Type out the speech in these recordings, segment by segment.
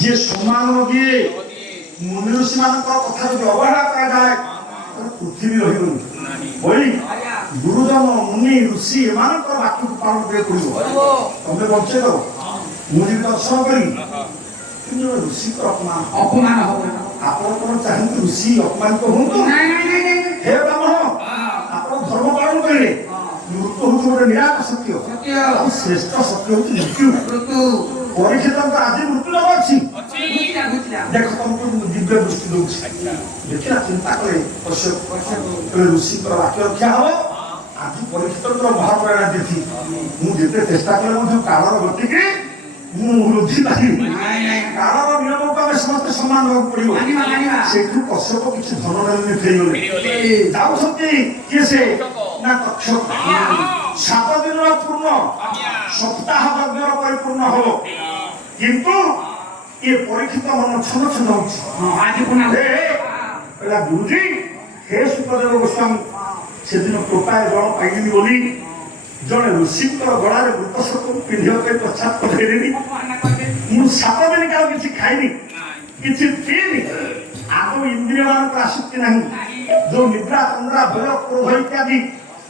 যে সম্মান দিয়ে মুনি ঋষি ମାନଙ୍କ কথা যদি অবহেলা କରାଯାଏ ପୃଥିବୀ ରହିବନି ବଳି ଗୁରୁଜନ ମୁନି ଋଷି ଏମାନଙ୍କର ବାକ୍ୟକୁ ପାଳନ କରିବାକୁ ପଡ଼ିବ। ତମେ ବଞ୍ଚେଇ ଦବ ମୁଁ ଯଦି ଦର୍ଶନ କରିବି କିନ୍ତୁ ଋଷିଙ୍କର ଅପମାନ ହବ। ଆପଣ କଣ ଚାହାନ୍ତି ଋଷି ଅପମାନିତ ହୁଅନ୍ତୁ? ହେ ବ୍ରାହ୍ମଣ ଆପଣ ଧର୍ମ ପାଳନ କରିବେ। ମୃତ୍ୟୁ ହଉଛି ଗୋଟେ ନିରାଟ ସତ୍ୟ ଆଉ ଶ୍ରେଷ୍ଠ ସତ୍ୟ ହଉଛି ମୃତ୍ୟୁ। ପରୀକ୍ଷିତଙ୍କ ଆଜି ମୃତ୍ୟୁ ନେବ ଅଛି। ଦେଖ ତମକୁ ଦିବ୍ୟ ଦୃଷ୍ଟି ଦଉଛି ଦେଖିଲା ଚିନ୍ତା କଲେ ଋଷିଙ୍କର ବାକ୍ୟ ରକ୍ଷା ହବ। ଆଜି ପରୀକ୍ଷିତଙ୍କର ମହାପ୍ରୟାଣ ତିଥି ମୁଁ ଯେତେ ଚେଷ୍ଟା କଲେ ମଧ୍ୟ କାଳର ଗତିକି ମୁଁ ବୃଦ୍ଧି ପାରିବି। କାଳର ନିୟମକୁ ଆମେ ସମସ୍ତେ ସମ୍ମାନ ଦେବାକୁ ପଡିବ। ସେଇଠୁ କଶ୍ୟପ କିଛି ଧନ ନେଲେ ଫେରିଗଲେ। ଯାଉଛନ୍ତି କିଏ ସେ ନା କକ୍ଷକ। 7 ଦିନର ପୂର୍ଣ୍ଣ ସପ୍ତାହ ଯଜ୍ଞର ପରିପୂର୍ଣ୍ଣ ହବ କିନ୍ତୁ ये परीक्षित मन छन छन होछि आज कोना हे एला गुरुजी हे सुखदेव गोस्वामी सेदिन कृपाय जल पाइली बोली जने ऋषिकर गड़ारे मृत शब्द पिंधियो के पछात पठेरेनी मु 7 दिन काल किछि खाइनी किछि पीनी आगो इंद्रिय मान पर आसक्ति नहीं जो निद्रा तंद्रा भय क्रोध इत्यादि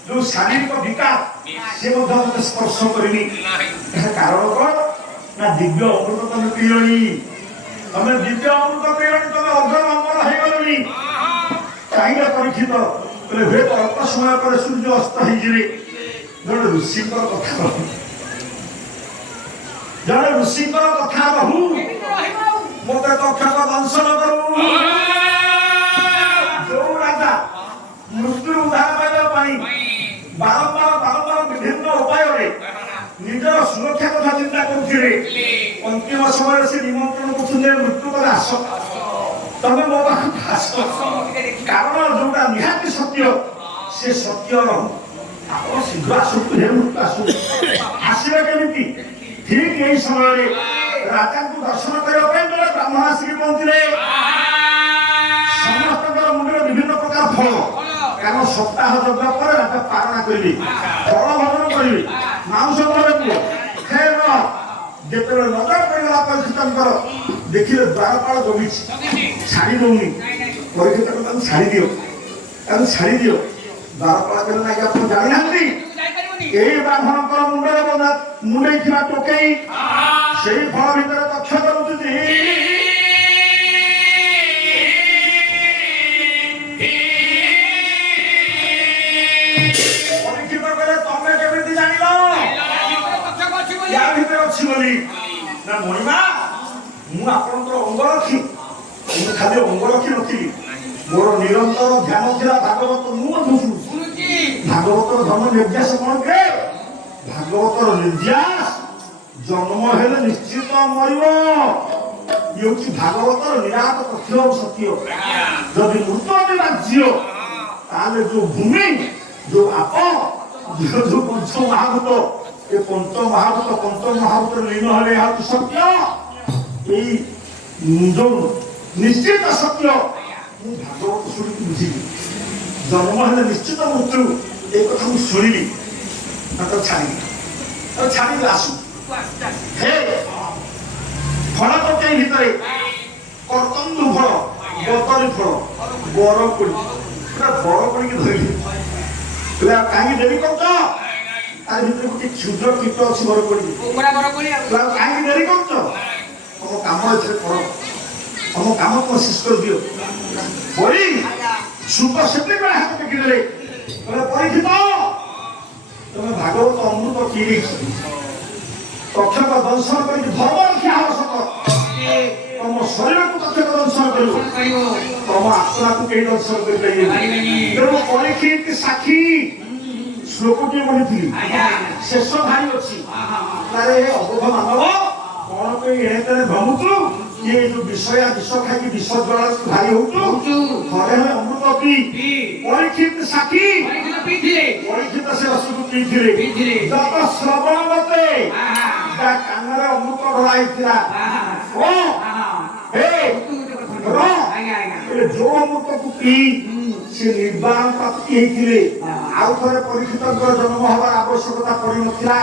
जो शारीरिक विकार से मध्य स्पर्श करिनी कारण कोन ना दिव्य अमृत तमे पियोनी तमे दिव्य अमृत पियोनी तमे अघर अमर हे गलोनी चाहिए परीक्षित बोले हे तो अल्प समय पर सूर्य अस्त हे जिवे जण ऋषिकर कथा रहू मते कक्षक दंशन करू जो राजा मृत्यु उद्धार पाइबा पाई बारंबार विभिन्न उपाय रे निजर सुरक्षा कथा चिंता करुथिले अंतिम समय से निमंत्रण करथुले मृत्यु पर आस तमे मो पाखु आस कारण जोटा निहाती सत्य से सत्य रहू आपण शीघ्र आसुतु हे मृत्यु आसु आसीबे केमिति ठीक एई समय रे राजा को दर्शन करबा पय ब्राह्मण आसी पहुंचले समस्त मुंडे विभिन्न प्रकार फल कारण सप्ताह यज्ञ पर राजा पारणा करबी फल भोजन करबी मांस भोजन खेर जेते नजर पड़गला परीक्षितंकर देखिले द्वारपाल जमी छाड़ी दउनी परीक्षित छाड़ी दियो द्वारपाल कहले ना आप जानि नांती ए ब्राह्मणकर मुंडरे बंधा मुंडे थिबा टोकेई सेही फल भितर कक्ष करूती परीक्षित करे तमे केमिति जानिलो या भितर अछि बोली ना मणिमा मु आपनकर अंग रखी मु खाली अंग रखी नथि मोर निरंतर ध्यान थिला भागवत मु सुनुची भागवतर धर्म निर्देश कोन के भागवतर निर्देश जन्म हेले निश्चित मरिबो योची भागवतर निराट तथ्य सत्य जदि मृत्यु राज्य ताले जो भूमि जो आप जो पंच महाभूत ये पंच महाभूत लीन हेले या सत्य एई जो निश्चित सत्य मु भागवत शुणी बुझी जन्म हेले निश्चित मृत्यु एक कथा मु शुणिली तो छाड़ी आसु हे फल तो कई भितर करतंदु फल बतरी फल बरकोड़ी बरकोड़ी की धरली कहीं देरी कर क्षुद्र कीट अच्छी बरकोड़ी कहीं देरी कर तुम काम तुम काम तुम शेष कर दियो बड़ी सुख से हाथ टेकिदे परीक्षित तुम भागवत अमृत किए कक्षक दंशन कर धर्म रक्षा आवश्यक तुम शरीर को कक्षक दंशन कर तुम आत्मा को कहीं दंशन कर परीक्षित साक्षी श्लोक टे पढ़ी शेष भाई अच्छी अबोध मानव कौन पे भ्रमुचु ये जो विषय विष खाई विष ज्वाला भाई होचु घरे अमृत पी परीक्षित साक्षी परीक्षित से रस को पीथिले जत श्रवण मते कानरे अमृत ढलाई थिला ओ हे जो अमृत को पी से निर्वाण प्राप्ति हेथिले आउ थरे परीक्षित जन्म हबार आवश्यकता पड़ी नथिला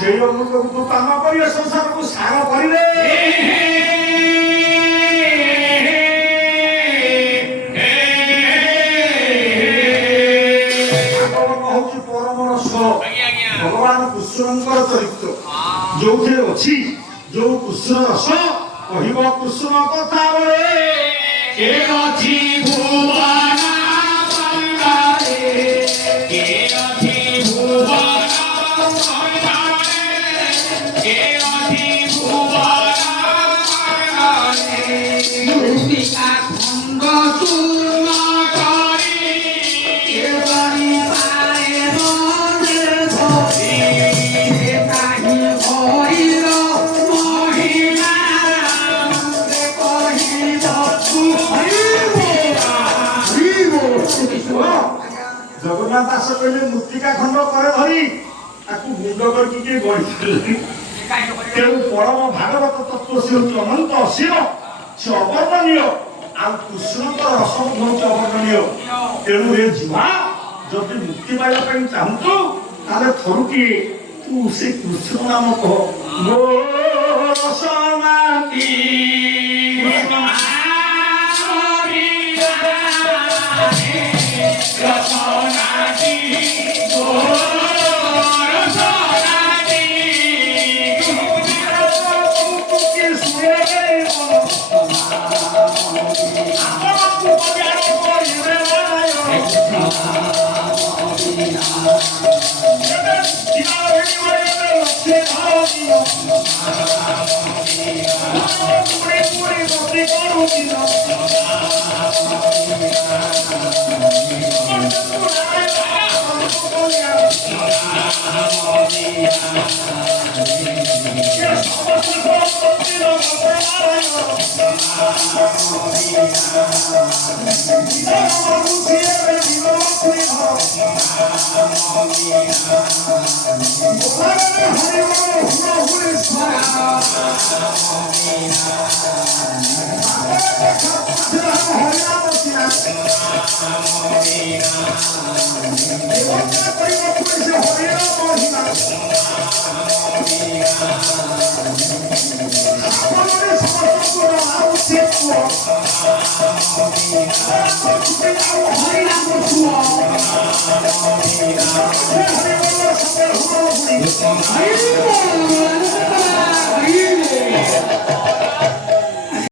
सेही अमृत को पान करिए संसार को सार करिले ଅଛି ଯୋଉ କୃଷ୍ଣ ରସ କହିବ କୃଷ୍ଣ କଥା ବଳେ କେ ଅଛି ଭୁବନ ମଣ୍ଡଳେ କେ ଅଛି ଭୁବନ ମଣ୍ଡଳେ କେ ଅଛି ଭୁବନ ମଣ୍ଡଳେ ମୃତ୍ତିକା ଖଣ୍ଡ ଚୂର୍ଣ୍ଣ କରି କେବଳି ପାଏ ମନେ ଧରି ସେ କାହିଁ ହରିର ମହିମା କହିବ ତୁ ଜଗନ୍ନାଥ ଦାସ କହିଲେ ମୃତ୍ତିକା ଖଣ୍ଡ ପରେ ଧରି ତାକୁ ଗୁଣ୍ଡ କରିକି କିଏ ଗଢ଼ିଥିଲେ ତେଣୁ ପରମ ଭାଗବତ ତତ୍ତ୍ୱ ସେ ହେଉଛି ଅନନ୍ତ ଅସୀମ ସେ ଅବର୍ଣ୍ଣନୀୟ ଆଉ କୃଷ୍ଣଙ୍କର ରସ ମଧ୍ୟ ହେଉଛି ଅବର୍ଣ୍ଣନୀୟ ତେଣୁ ଏ ଯିବା ଯଦି ମୁକ୍ତି ପାଇବା ପାଇଁ ଚାହୁଁଛୁ ତାହେଲେ ଥରୁଟିଏ ତୁ ସେ କୃଷ୍ଣ ନାମ କହ ମୋ ରସମାତି Hare